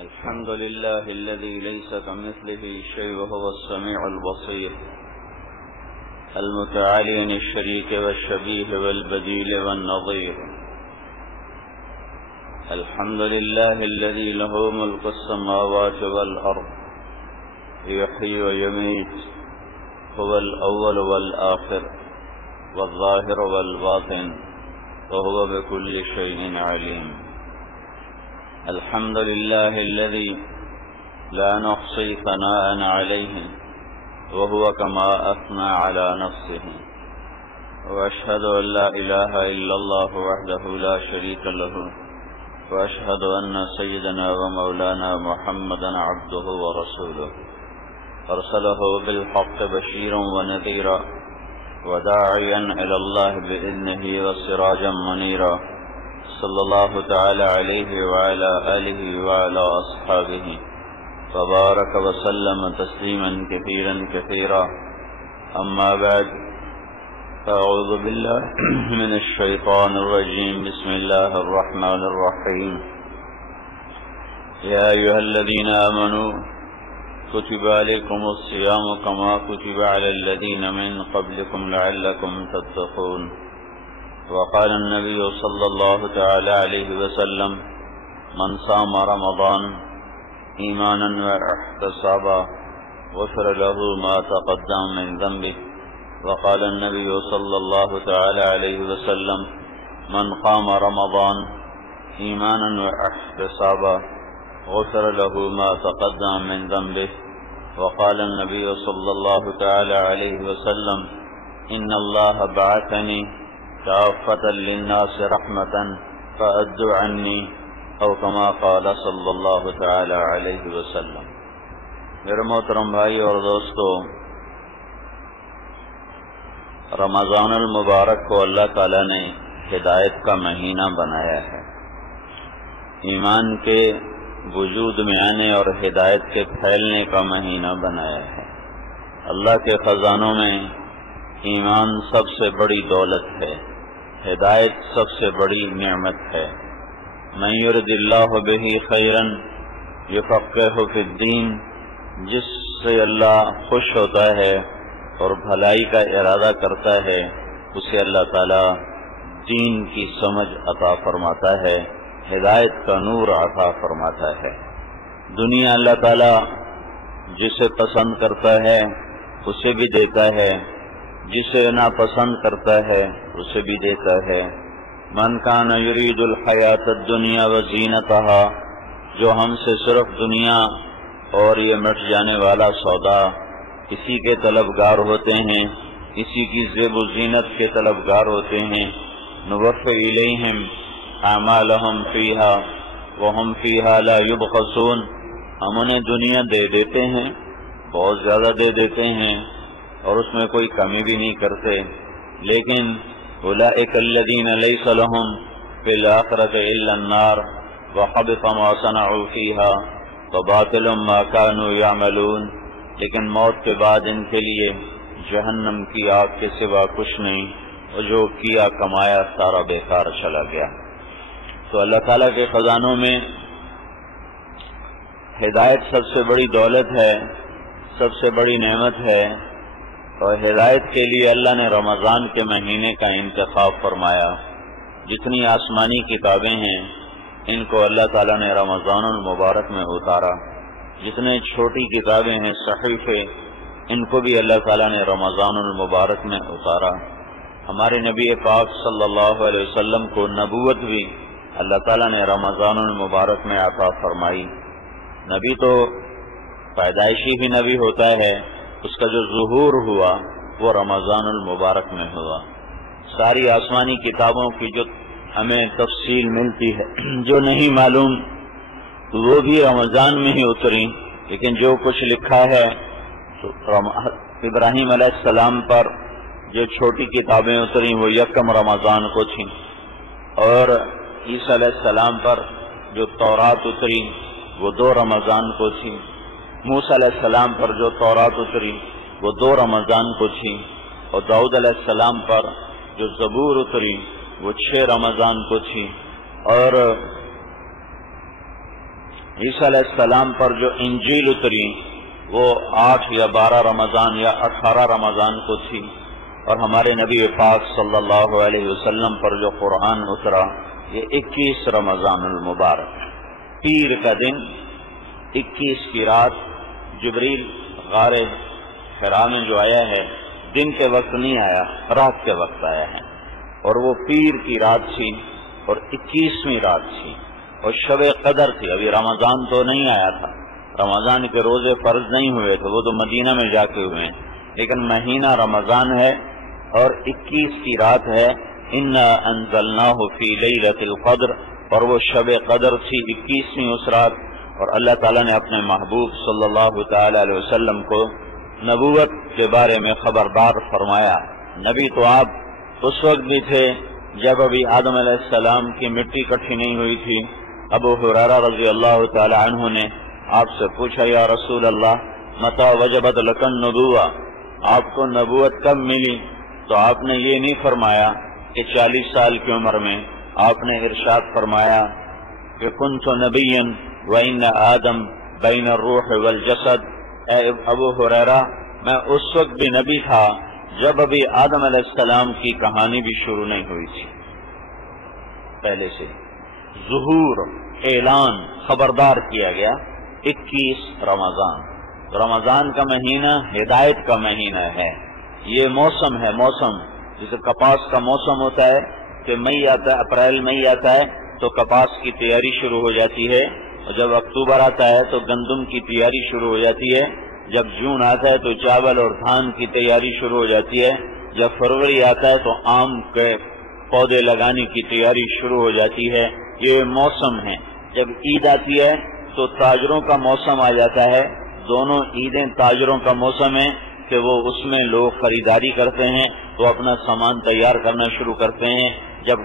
الحمد لله الذي ليس كمثله شيء وهو السميع البصير المتعالي عن الشريك والشبيه والبديل والنظير. الحمد لله الذي له ملك السماوات والأرض يحيي ويميت، هو الأول والآخر والظاهر والباطن وهو بكل شيء عليم. الحمد لله الذي لا نحصي ثناء عليه وهو كما أثنى على نفسه، وأشهد أن لا إله إلا الله وحده لا شريك له، وأشهد أن سيدنا ومولانا محمدا عبده ورسوله أرسله بالحق بشيرا ونذيرا وداعيا إلى الله بإذنه وسراجا منيرا، صلى الله تعالى عليه وعلى آله وعلى أصحابه وبارك وسلم تسليما كثيرا كثيرا. أما بعد، أعوذ بالله من الشيطان الرجيم. بسم الله الرحمن الرحيم. يا أيها الذين آمنوا كتب عليكم الصيام كما كتب على الذين من قبلكم لعلكم تتقون. وقال النبي صلى الله تعالى عليه وسلم: من صام رمضان إيمانا واحتسابا غفر له ما تقدم من ذنبه. وقال النبي صلى الله تعالى عليه وسلم: من قام رمضان إيمانا واحتسابا غفر له ما تقدم من ذنبه. وقال النبي صلى الله تعالى عليه وسلم: إن الله بعثني كافة للناس رحمة فأدوا عني، أو كما قال صلی اللہ تعالی علیہ وسلم. میرے محترم بھائی اور دوستو، رمضان المبارک کو اللہ تعالیٰ نے ہدایت کا مہینہ بنایا ہے، ایمان کے وجود میں آنے اور ہدایت کے پھیلنے کا مہینہ بنایا ہے. اللہ کے خزانوں میں ایمان سب سے بڑی دولت ہے، ہدایت سب سے بڑی نعمت ہے. من یرد اللہ بہ خیرا یفقہہ فی الدین، جس سے اللہ خوش ہوتا ہے اور بھلائی کا ارادہ کرتا ہے اسے اللہ تعالی دین کی سمجھ عطا فرماتا ہے، ہدایت کا نور عطا فرماتا ہے. دنیا اللہ تعالی جسے پسند کرتا ہے اسے بھی دیتا ہے، جسے ناپسند کرتا ہے اسے بھی دیتا ہے. من کان یرید الحیات الدنیا وزینتها، جو ہم سے صرف دنیا اور یہ مٹ جانے والا سودا اسی کے طلبگار ہوتے ہیں، اسی کی زیب و زینت کے طلبگار ہوتے ہیں، نوفی الیہم اعمالہم فیہا وہم فیہا لا یبخسون، ہم انہیں دنیا دے دیتے ہیں، بہت زیادہ دے دیتے ہیں اور اس میں کوئی کمی بھی نہیں کرتے، لیکن اولئک الذین لیس لہم فی الآخرۃ الا النار وحبط ما صنعوا فیہا وباطل ما کانوا یعملون، لیکن موت کے بعد ان کے لیے جہنم کی آگ کے سوا کچھ نہیں، اور جو کیا کمایا سارا بیکار چلا گیا. تو اللہ تعالیٰ کے خزانوں میں ہدایت سب سے بڑی دولت ہے، سب سے بڑی نعمت ہے، اور ہدایت کے لیے اللہ نے رمضان کے مہینے کا انتخاب فرمایا. جتنی آسمانی کتابیں ہیں ان کو اللہ تعالیٰ نے رمضان المبارک میں اتارا، جتنے چھوٹی کتابیں ہیں صحیفے ان کو بھی اللہ تعالیٰ نے رمضان المبارک میں اتارا. ہمارے نبی پاک صلی اللہ علیہ وسلم کو نبوت بھی اللہ تعالیٰ نے رمضان المبارک میں عطا فرمائی. نبی تو پیدائشی بھی نبی ہوتا ہے، اس کا جو ظہور ہوا وہ رمضان المبارک میں ہوا. ساری آسمانی کتابوں کی جو ہمیں تفصیل ملتی ہے، جو نہیں معلوم وہ بھی رمضان میں ہی اتری، لیکن جو کچھ لکھا ہے تو ابراہیم علیہ السلام پر جو چھوٹی کتابیں اتری وہ یکم رمضان کو تھیں، اور عیسیٰ علیہ السلام پر جو تورات اتری وہ 2 رمضان کو تھی. موسیٰ علیہ السلام پر جو تورات اتری وہ 2 رمضان کو تھی، اور داؤد علیہ السلام پر جو زبور اتری وہ 6 رمضان کو تھی، اور عیسیٰ علیہ السلام پر جو انجیل اتری وہ 8 یا 12 رمضان یا 18 رمضان کو تھی، اور ہمارے نبی پاک صلی اللہ علیہ وسلم پر جو قرآن اترا یہ 21 رمضان المبارک، پیر کا دن، 21 کی رات جبریل غار حرا میں جو آیا ہے دن کے وقت نہیں آیا، رات کے وقت آیا ہے، اور وہ پیر کی رات تھی اور 21ویں رات تھی اور شب قدر تھی۔ ابھی رمضان تو نہیں آیا تھا، رمضان کے روزے فرض نہیں ہوئے تھے، وہ تو مدینہ میں جا کے ہوئے ہیں، لیکن مہینہ رمضان ہے اور 21 کی رات ہے۔ انا انزلناہ فی لیلۃ القدر، اور وہ شب قدر تھی 21ویں اس رات، اور اللہ تعالیٰ نے اپنے محبوب صلی اللہ تعالی علیہ وسلم کو نبوت کے بارے میں خبردار فرمایا۔ نبی تو آپ اس وقت بھی تھے جب ابھی آدم علیہ السلام کی مٹی اکٹھی نہیں ہوئی تھی۔ ابو ہریرہ رضی اللہ تعالی عنہ نے آپ سے پوچھا، یا رسول اللہ متی وجبت لک النبوۃ، آپ کو نبوت کب ملی؟ تو آپ نے یہ نہیں فرمایا کہ 40 سال کی عمر میں، آپ نے ارشاد فرمایا کہ کنت نبیا وان آدم بین الروح والجسد، اے ابو ہریرہ میں اس وقت بھی نبی تھا جب ابھی آدم علیہ السلام کی کہانی بھی شروع نہیں ہوئی تھی، پہلے سے ظہور، اعلان، خبردار کیا گیا۔ 21 رمضان، رمضان کا مہینہ ہدایت کا مہینہ ہے، یہ موسم ہے، موسم جسے کپاس کا موسم ہوتا ہے کہ مئی آتا ہے، اپریل مئی آتا ہے تو کپاس کی تیاری شروع ہو جاتی ہے، اور جب اکتوبر آتا ہے تو گندم کی تیاری شروع ہو جاتی ہے، جب جون آتا ہے تو چاول اور دھان کی تیاری شروع ہو جاتی ہے، جب فروری آتا ہے تو آم کے پودے لگانے کی تیاری شروع ہو جاتی ہے، یہ موسم ہے۔ جب عید آتی ہے تو تاجروں کا موسم آ جاتا ہے، دونوں عیدیں تاجروں کا موسم ہے کہ وہ اس میں لوگ خریداری کرتے ہیں تو اپنا سامان تیار کرنا شروع کرتے ہیں۔ جب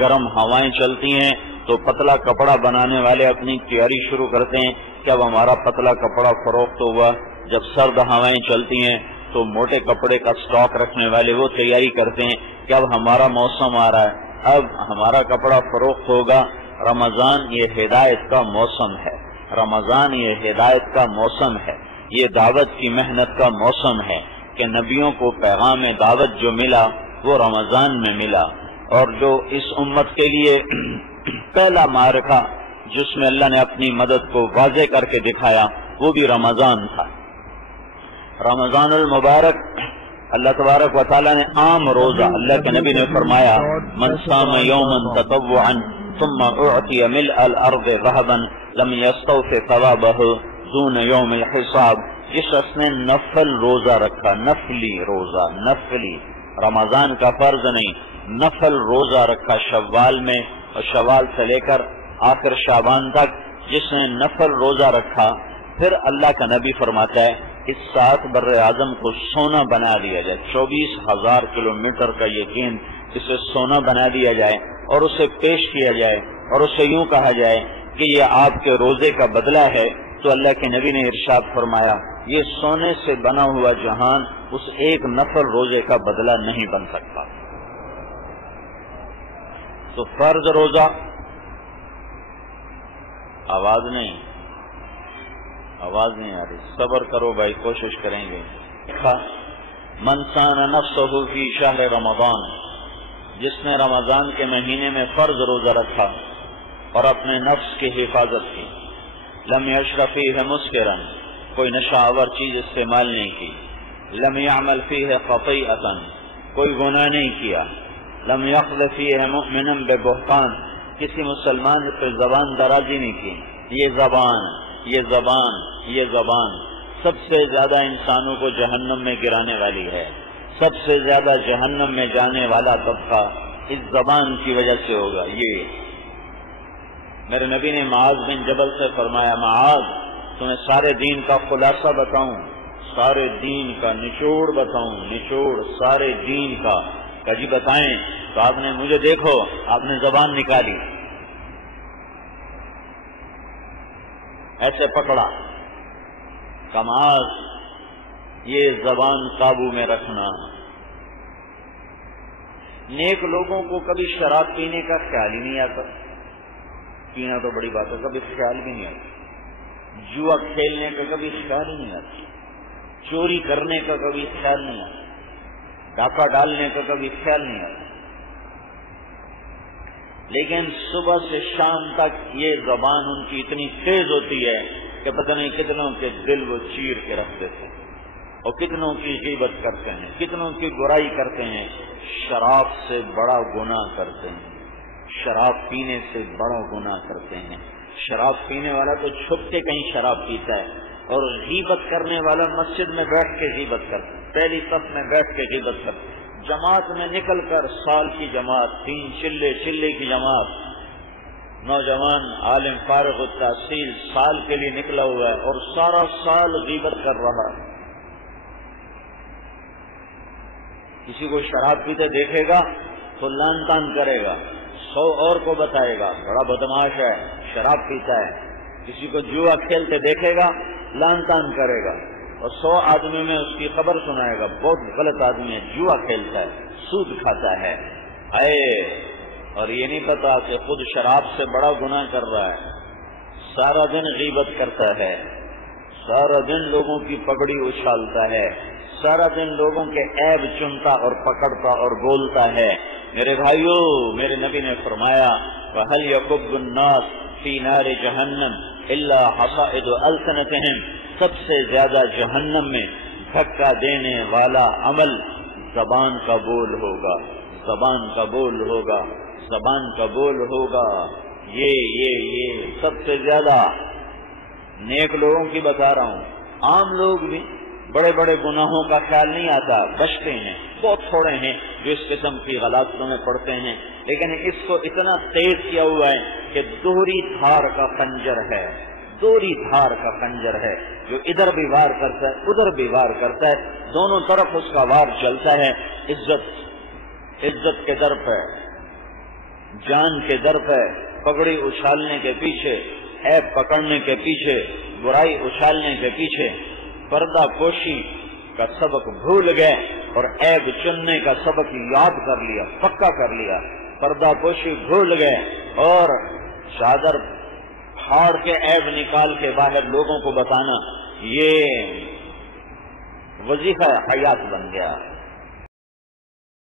گرم ہوائیں چلتی ہیں تو پتلا کپڑا بنانے والے اپنی تیاری شروع کرتے ہیں کہ اب ہمارا پتلا کپڑا فروخت ہوا۔ جب سرد ہوائیں چلتی ہیں تو موٹے کپڑے کا سٹاک رکھنے والے وہ تیاری کرتے ہیں کہ اب ہمارا موسم آ رہا ہے، اب ہمارا کپڑا فروخت ہوگا۔ رمضان یہ ہدایت کا موسم ہے، رمضان یہ ہدایت کا موسم ہے، یہ دعوت کی محنت کا موسم ہے کہ نبیوں کو پیغام دعوت جو ملا وہ رمضان میں ملا، اور جو اس امت کے لیے پہلا معرکہ جس میں اللہ نے اپنی مدد کو واضح کر کے دکھایا وہ بھی رمضان تھا۔ رمضان المبارک اللہ تبارک و تعالیٰ نے عام روزہ، اللہ کے نبی نے فرمایا من صام یوما تطوعا ثم اعطی ملء الارض ذهبا لم يستوف ثوابه دون یوم الحساب، جس شخص نے نفل روزہ رکھا، نفلی روزہ، نفلی، رمضان کا فرض نہیں، نفل روزہ رکھا شوال میں، اور شوال سے لے کر آخر شعبان تک جس نے نفل روزہ رکھا، پھر اللہ کا نبی فرماتا ہے اس ساتھ بر اعظم کو سونا بنا دیا جائے، 24,000 کلومیٹر کا یہ گیند اسے سونا بنا دیا جائے اور اسے پیش کیا جائے اور اسے یوں کہا جائے کہ یہ آپ کے روزے کا بدلہ ہے، تو اللہ کے نبی نے ارشاد فرمایا یہ سونے سے بنا ہوا جہان اس ایک نفل روزے کا بدلہ نہیں بن سکتا۔ تو فرض روزہ، آواز نہیں آ رہی، صبر کرو بھائی، کوشش کریں گے۔ من صان نفسہ فی شہر رمضان، جس نے رمضان کے مہینے میں فرض روزہ رکھا اور اپنے نفس کی حفاظت کی، لم یشرب فیہ مسکرا، کوئی نشہ آور چیز استعمال نہیں کی، لم یعمل فیہ خطیئۃ، کوئی گناہ نہیں کیا، لم یقذ فیہ مؤمنا ببہتان، کسی مسلمان پہ زبان درازی نہیں کی۔ یہ زبان سب سے زیادہ انسانوں کو جہنم میں گرانے والی ہے، سب سے زیادہ جہنم میں جانے والا طبقہ اس زبان کی وجہ سے ہوگا۔ یہ میرے نبی نے معاذ بن جبل سے فرمایا، معاذ تمہیں سارے دین کا خلاصہ بتاؤں، سارے دین کا نچوڑ بتاؤں، نچوڑ سارے دین کا، کہ جی بتائیں، تو آپ نے مجھے دیکھو، آپ نے زبان نکالی، ایسے پکڑا، کماز یہ زبان قابو میں رکھنا۔ نیک لوگوں کو کبھی شراب پینے کا خیال ہی نہیں آتا، پینا تو بڑی بات ہے، کبھی خیال بھی نہیں آتا، جوا کھیلنے کا کبھی خیال ہی نہیں آتا، چوری کرنے کا کبھی خیال نہیں آتا، ڈاکہ ڈالنے کا کبھی خیال نہیں آتا، لیکن صبح سے شام تک یہ زبان ان کی اتنی تیز ہوتی ہے کہ پتہ نہیں کتنوں کے دل وہ چیر کے رکھ دیتے ہیں، اور کتنوں کی غیبت کرتے ہیں، کتنوں کی برائی کرتے ہیں، شراب سے بڑا گناہ کرتے ہیں، شراب پینے سے بڑا گناہ کرتے ہیں۔ شراب پینے والا تو چھپ کے کہیں شراب پیتا ہے، اور غیبت کرنے والا مسجد میں بیٹھ کے غیبت کرتا ہے، پہلی صف میں بیٹھ کے غیبت کرتا ہے، جماعت میں نکل کر سال کی جماعت، 3 چلے کی جماعت، نوجوان عالم فارغ التحصیل سال کے لیے نکلا ہوا ہے اور سارا سال غیبت کر رہا ہے۔ کسی کو شراب پیتے دیکھے گا تو لان تان کرے گا، 100 اور کو بتائے گا بڑا بدماش ہے، شراب پیتا ہے۔ کسی کو جوا کھیلتے دیکھے گا لان تان کرے گا، اور 100 آدمی میں اس کی خبر سنائے گا بہت غلط آدمی ہے، جوا کھیلتا ہے، سود کھاتا ہے، اور یہ نہیں پتا کہ خود شراب سے بڑا گناہ کر رہا ہے، سارا دن غیبت کرتا ہے، سارا دن لوگوں کی پگڑی اچھالتا ہے، سارا دن لوگوں کے عیب چنتا اور پکڑتا اور بولتا ہے۔ میرے بھائیو، میرے نبی نے فرمایا وَهَلْ يَكُبُّ النَّاسُ فِي نَارِ جَهَنَّمَ إِلَّا حَصَائِدُ أَلْسِنَتِهِمْ، سب سے زیادہ جہنم میں دھکا دینے والا عمل زبان کا بول ہوگا، زبان کا بول ہوگا، زبان کا بول ہوگا۔ یہ سب سے زیادہ نیک لوگوں کی بتا رہا ہوں، عام لوگ بھی بڑے بڑے گناہوں کا خیال نہیں آتا، بچتے ہیں، بہت تھوڑے ہیں جو اس قسم کی غلطیوں میں پڑتے ہیں، لیکن اس کو اتنا تیز کیا ہوا ہے کہ دوہری دھار کا خنجر ہے، دوہری دھار کا خنجر ہے، جو ادھر بھی وار کرتا ہے ادھر بھی وار کرتا ہے، دونوں طرف اس کا وار چلتا ہے۔ عزت کے در پہ، جان کے در پہ، پگڑی اچھالنے کے پیچھے، عیب پکڑنے کے پیچھے، برائی اچھالنے کے پیچھے پردہ پوشی کا سبق بھول گئے اور عیب چننے کا سبق یاد کر لیا، پکا کر لیا، پردہ پوشی بھول گئے اور چادر پھاڑ کے عیب نکال کے باہر لوگوں کو بتانا یہ وظیفہ حیات بن گیا۔